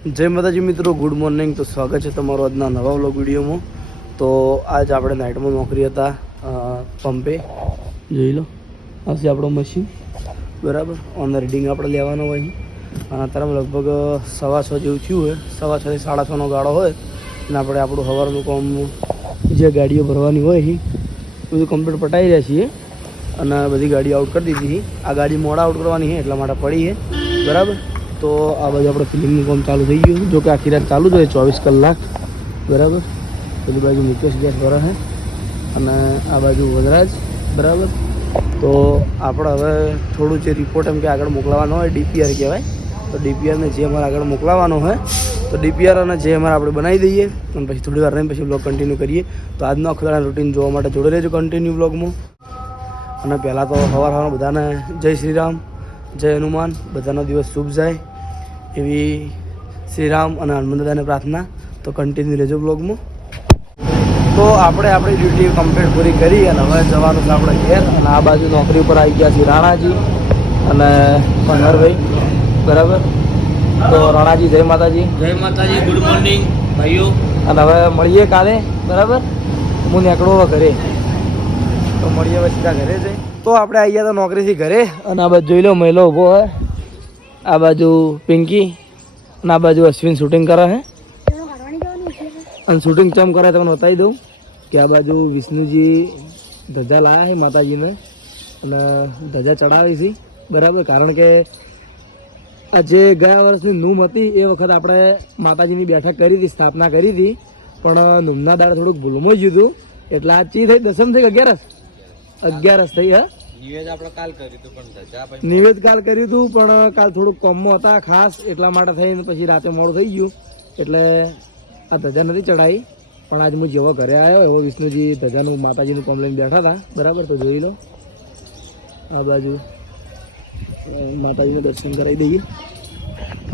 જય માતાજી મિત્રો, ગુડ મોર્નિંગ. તો સ્વાગત છે તમારો આજના નવા વ્લોગ વિડીયોમાં. તો આજ આપણે નાઇટમાં નોકરી હતા પંપે. જોઈ લો, આ છે આપણો મશીન, બરાબર. ઓન રીડિંગ આપણે લેવાનો હોય અને અત્યારે લગભગ 6:15 જેવું થયું હોય. 6:30 થી 6:30નો ગાળો હોય અને આપણે આપણું સવારનું કામ જે ગાડીઓ ભરવાની હોય બધું કમ્પ્લીટ પટાવી રહ્યા છીએ અને બધી ગાડી આઉટ કરી દીધી. આ ગાડી મોડા આઉટ કરવાની છે એટલા માટે પડી છે, બરાબર. તો આ બાજુ આપણે ફિલિંગનું કામ ચાલુ થઈ ગયું, જો કે આખી રાત ચાલુ જ હોય 24 કલાક, બરાબર. પેલી બાજુ મુકેશ ગેસ ભરે છે અને આ બાજુ વનરાજ, બરાબર. તો આપણે હવે થોડું જે રિપોર્ટ એમ કે આગળ મોકલાવાનો હોય, ડીપીઆર કહેવાય. તો ડીપીઆરને જે અમારે આગળ મોકલાવાનો હોય તો ડીપીઆર અને જે અમારે આપણે બનાવી દઈએ અને પછી થોડી વાર રહીને પછી બ્લોગ કન્ટિન્યુ કરીએ. તો આજનો અખબારના રૂટીન જોવા માટે જોડે રહેજો કન્ટિન્યુ બ્લોગમાં. અને પહેલાં તો સવારમાં બધાને જય શ્રી રામ, જય હનુમાન, બધાનો દિવસ શુભ જાય એવી શ્રીરામ અને હનુમાન દાદાને પ્રાર્થના. તો કન્ટિન્યુ રહેજો બ્લોગમાં. તો આપણે આપણી ડ્યુટી કમ્પ્લીટ પૂરી કરી અને હવે જવાનું છે આપણે ઘેર. અને આ બાજુ નોકરી ઉપર આવી ગયા છે રાણાજી અને પંગરભાઈ, બરાબર. તો રાણાજી જય માતાજી. જય માતાજી, ગુડ મોર્નિંગ ભાઈઓ. અને હવે મળીએ કાલે, બરાબર. હું નીકળું હવે ઘરે, તો મળીએ હવે સીધા ઘરે જઈ. તો આપણે આવી ગયા તો નોકરીથી ઘરે અને આ બાજુ જોઈ લો મહિલો ઊભો હોય, આ બાજુ પિંકી અને આ બાજુ અશ્વિન શૂટિંગ કરે છે. અને શૂટિંગ ચમ કરે તમને બતાવી દઉં કે આ બાજુ વિષ્ણુજી ધજા લાવ્યા છે માતાજીને અને ધજા ચડાવી છે, બરાબર. કારણ કે આ જે ગયા વર્ષની નૂમ હતી એ વખત આપણે માતાજીની બેઠક કરી હતી, સ્થાપના કરી હતી, પણ નૂમના દાડે થોડુંક ભૂલમાં ગયું હતું એટલે આ ચી થઈ, દસમ થઈ 11 થઈ. હા, નિવેદ કાલ કર્યું હતું પણ કાલ થોડુંક કોમમાં હતા ખાસ, એટલા માટે થઈને પછી રાતે મોડું થઈ ગયું એટલે આ ધજા નથી ચડાવી. પણ આજ હું જેવો ઘરે આવ્યો એવો વિષ્ણુજી ધજાનું માતાજીનું કોમ લઈને બેઠા હતા, બરાબર. તો જોઈ લો આ બાજુ માતાજીને દર્શન કરાવી દઈએ.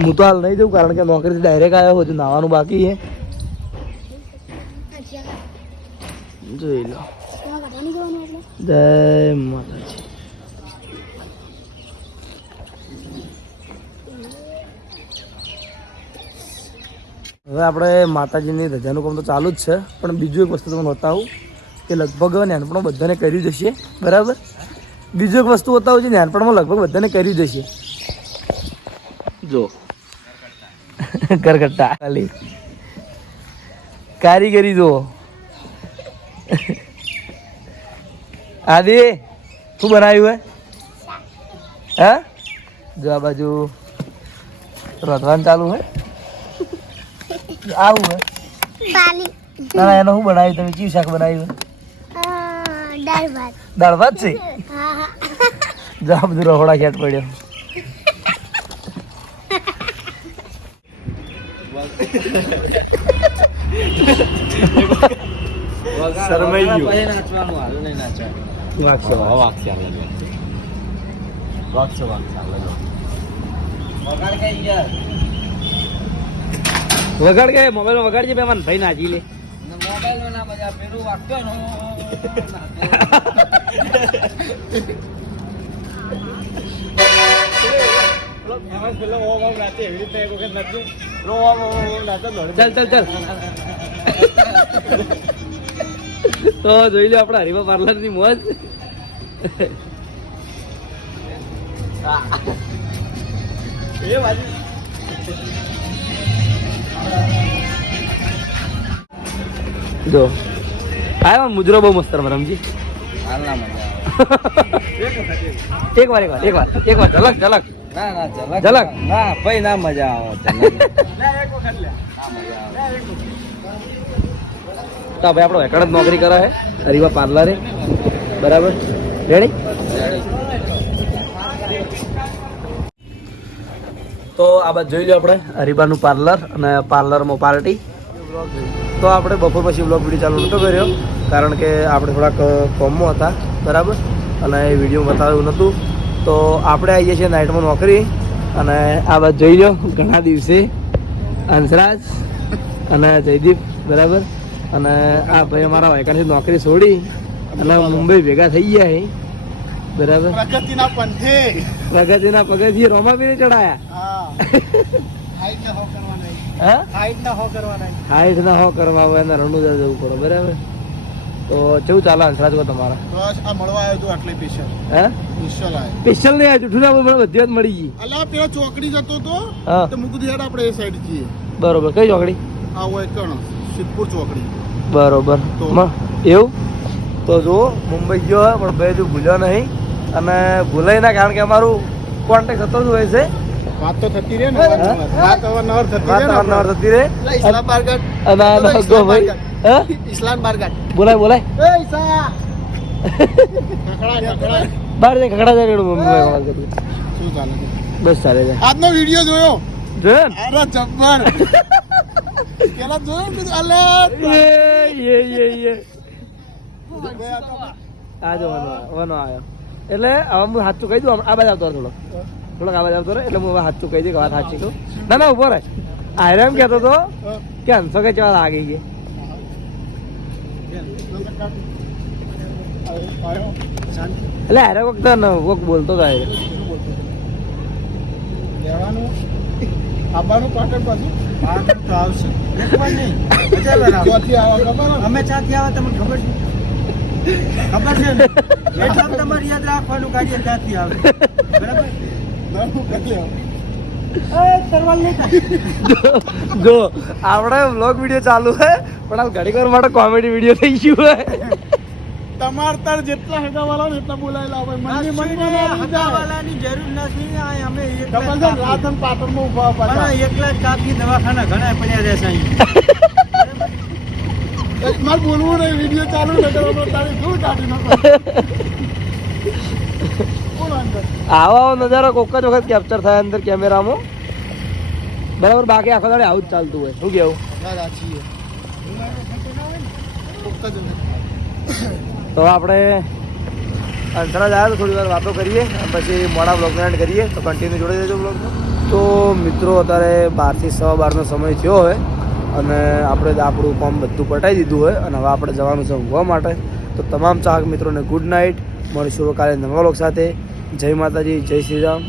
હું તો હાલ નહીં જઉં કારણ કે નોકરીથી ડાયરેક્ટ આવ્યો, હજુ નાવાનું બાકી છે. જોઈ લો, જય માતાજી. હવે આપણે માતાજીની ધજાનું કામ તો ચાલુ જ છે, પણ બીજું એક વસ્તુ તમને બતાવું કે લગભગ નાનપણમાં બધાને કર્યું જ હશે, બરાબર. બીજું એક વસ્તુ બતાવું છે, નાનપણમાં લગભગ બધાને કર્યું જ હશે. જો કરકટ્ટા ખાલી કારીગરી જો. આદિ શું બનાવ્યું હે? હા, જો આ બાજુ રોધવાનું ચાલુ હે. આવું હે ના, એનો શું બનાવ્યું તમે? ચીવ શાક બનાવ્યું? દાળ ભાત છે. જા બધું રહોડા ખેટ પડ્યો. શરમાઈ ગયું. વગાડ કે મોબાઈલ માં વગાડજે બે મને ભાઈ નાજી લે. મોબાઈલ માં ના મજા પેલું વાગતો ને. ચાલ તો જોઈ લો આપડા હરીફા પાર્લર ની મોજ. જો આ મુજરો બહુ મસ્ત રમજી. એક વાર ઝલક ના ઝલક ના ભાઈ ના મજા આવે. તો ભાઈ આપણો એકડ જ નોકરી કરે છે હરીફા પાર્લરે, બરાબર. રેડી. તો આ બાદ જોઈ લો આપણે હરીફાનું પાર્લર અને પાર્લરમાં પાર્ટી. તો આપણે બપોર પછી બ્લોગ વિડીયો ચાલુ નહોતો કર્યો કારણ કે આપણે થોડાક કોમમાં હતા, બરાબર. અને એ વિડીયો બતાવ્યું નહોતું. તો આપણે આવીએ છીએ નાઇટમાં નોકરી અને આ બાદ જોઈ લો ઘણા દિવસે હંસરાજ અને જયદીપ, બરાબર. અને આ ભાઈ અમારા વાયકાથી નોકરી છોડી અને મુંબઈ ભેગા થઈ ગયા છે, બરાબર. પ્રગતિના પગથિયે રોમાબીને ચડાયા. હે હાઈટ ના હો કરવાના હાઈટ ના હો કરવા હોય એને રણુજા જવું પડે બરાબર તો કેવું ચાલે હંસરાજ કહો તમારા બસ આ મળવા આવ્યો તું આટલે સ્પેશિયલ હે સ્પેશિયલ આવ્યો સ્પેશિયલ નહીં આવ્યું જૂઠું ના બોલ, મને બધી વાત મળી ગઈ અલા પેલા ચોકડી જતો તો હા તો મુકુદ હેડ આપણે એ સાઈડ જઈએ બરોબર કઈ ચોકડી આ હોય કણ સિદ્ધપુર ચોકડી બરોબર તો? એવું તો જુઓ મુંબઈ ગયો હોય પણ ભાઈ તું ભૂલ્યો નહીં અને ભૂલાય ના કારણ કે અમારું કોન્ટેક્ટ થતો જ હોય છે વાત તો થતી રહે ને હા? વાત અવારનવાર થતી વાત રહે ને અવારનવાર થતી રહે ઇસ્લામ બારગાટ અને આ બોલો, ગો ભાઈ હે ઇસ્લામ બારગાટ બોલાય બોલાય એ ઈસા કકડા કકડા બહાર જઈ ખકડા જાય રેડું મમ્મી ભાઈ વાત કરું શું ચાલે છે બસ ચાલે છે આજનો વિડિયો જોયો જોયો ને? અરે જબ્બર પેલા જોયો ને અલે એ આ જો વનો આવ્યો એટલે હવે હું સાચું કહી દઉં આ બાજુ આવતો રહે થોડોક આ બાજુ આવતો રહે એટલે હું હવે સાચું કહી દઉં કે વાત સાચી કહું ના ના ઉભો રહે આયરે એમ કહેતો હતો કે હંસો કે ચવા લાગી ગઈ એટલે આયરે વખતે કોક બોલતો હતો આયરે લેવાનું આબાનું પાટણ પાછું પાટણ તો આવશે નહીં ચોથી આવા ખબર ને? અમે ચાથી આવે તમને ખબર છે ખબર છે ને એટલે તમારે યાદ રાખવાનું કાર્ય ચાથી આવે બરાબર નાનું કરી આવો. તરવાલ નહીં જો આપણે વ્લોગ વિડીયો ચાલુ છે પણ આ ઘડીક વાર માટે કોમેડી વિડીયો થઈ ગયું હોય તમાર તાર જેટલા હગાવાલા ને એટલા બોલાયેલા હોય મનની મનમાં ના આવી જાય. હગાવાલાની જરૂર નથી આ અમે ખબર છે ને? રાધન પાટણમાં ઊભા પાછા. એકલા જ કાપી દવાખાના ઘણા પડ્યા રહેશે અહીં મારે બોલવું નહીં વિડીયો ચાલુ ન કરો તારી શું કાઢી નાખો કોણ અંદર? આવો આવો નજારો કોક જ વખત કેપ્ચર થાય અંદર કેમેરામાં બરાબર બાકી આખો દાડે આવું જ ચાલતું હોય શું કેવું તો આપણે અંતરાજ આવ્યા તો થોડી વાર વાતો કરીએ અને પછી મોડા બ્લોગને એન્ડ કરીએ તો કન્ટિન્યુ જોડે દેજો બ્લોગમાં તો મિત્રો અત્યારે 12 થી 12:15 સમય થયો હોય અને આપણે આપણું કામ બધું પટાઈ દીધું હોય અને હવે આપણે જવાનું છે ઊંઘવા માટે તો તમામ ચાહક મિત્રોને ગુડ નાઇટ મળીશું કાલે નવા બ્લોગ સાથે જય માતાજી જય શ્રી રામ